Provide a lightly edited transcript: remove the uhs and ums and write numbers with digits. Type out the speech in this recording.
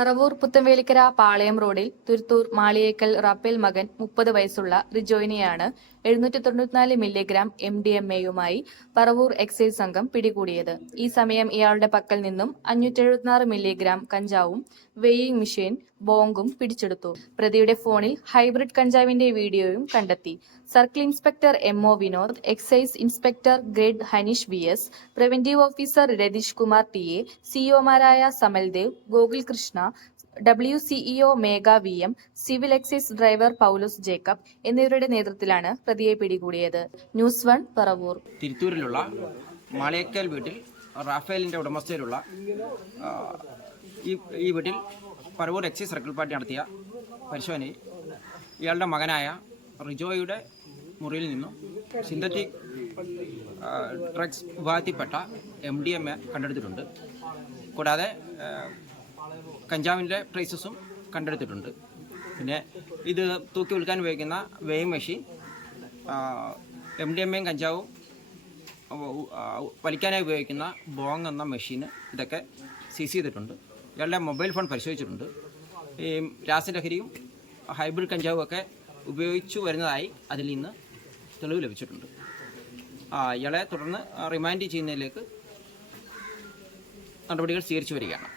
പറവൂർ പുത്തൻവേലിക്കര പാളയം റോഡിൽ തുരുത്തൂർ മാളിയേക്കൽ റാപ്പേൽ മകൻ 30 വയസ്സുള്ള റിജോയിനെയാണ് 794 മില്ലിഗ്രാം MDMA-യുമായി പറവൂർ എക്സൈസ് സംഘം പിടികൂടിയത്. ഈ സമയം ഇയാളുടെ പക്കൽ നിന്നും 576 മില്ലിഗ്രാം കഞ്ചാവും വെയിങ് മെഷീൻ, ബോംബും പിടിച്ചെടുത്തു. പ്രതിയുടെ ഫോണിൽ ഹൈബ്രിഡ് കഞ്ചാവിന്റെ വീഡിയോയും കണ്ടെത്തി. Circle inspector MO Vinod, excise inspector grade Hanish VS, preventive officer Ratheesh Kumar TA, COമാരായ സമൽദേവ്, Gokul Krishna, WCEO മേഘ VM, സിവിൽ എക്സൈസ് ഡ്രൈവർ പൗലോസ് ജേക്കബ് എന്നിവരുടെ നേതൃത്വത്തിലാണ് പ്രതിയെ പിടികൂടിയത്. ന്യൂസ് 1 പറവൂർ. തിരുത്തൂരിലുള്ള മാളിയേക്കൽ വീട്ടിൽ റാഫേലിൻ്റെ ഉടമസ്ഥയിലുള്ള ഈ വീട്ടിൽ പറവൂർ എക്സൈസ് സർക്കിൾ പാർട്ടി നടത്തിയ പരിശോധനയിൽ ഇയാളുടെ മകനായ റിജോയുടെ മുറിയിൽ നിന്നും സിന്തറ്റിക് ഡ്രഗ്സ് വിഭാഗത്തിൽപ്പെട്ട MDMA കണ്ടെടുത്തിട്ടുണ്ട്. കൂടാതെ കഞ്ചാവിൻ്റെ ട്രേസസും കണ്ടെടുത്തിട്ടുണ്ട്. പിന്നെ ഇത് തൂക്കി വിൽക്കാൻ ഉപയോഗിക്കുന്ന വെയിങ് മെഷീൻ, MDMA-യും കഞ്ചാവും വലിക്കാനായി ഉപയോഗിക്കുന്ന ബോങ് എന്ന മെഷീൻ, ഇതൊക്കെ സീസ് ചെയ്തിട്ടുണ്ട്. ഇയാളുടെ മൊബൈൽ ഫോൺ പരിശോധിച്ചിട്ടുണ്ട്. ഈ രാസലഹരിയും ഹൈബ്രിഡ് കഞ്ചാവും ഒക്കെ ഉപയോഗിച്ചു വരുന്നതായി അതിൽ നിന്ന് തെളിവ് ലഭിച്ചിട്ടുണ്ട്. ഇയാളെ തുടർന്ന് റിമാൻഡ് ചെയ്യുന്നതിലേക്ക് നടപടികൾ സ്വീകരിച്ചു വരികയാണ്.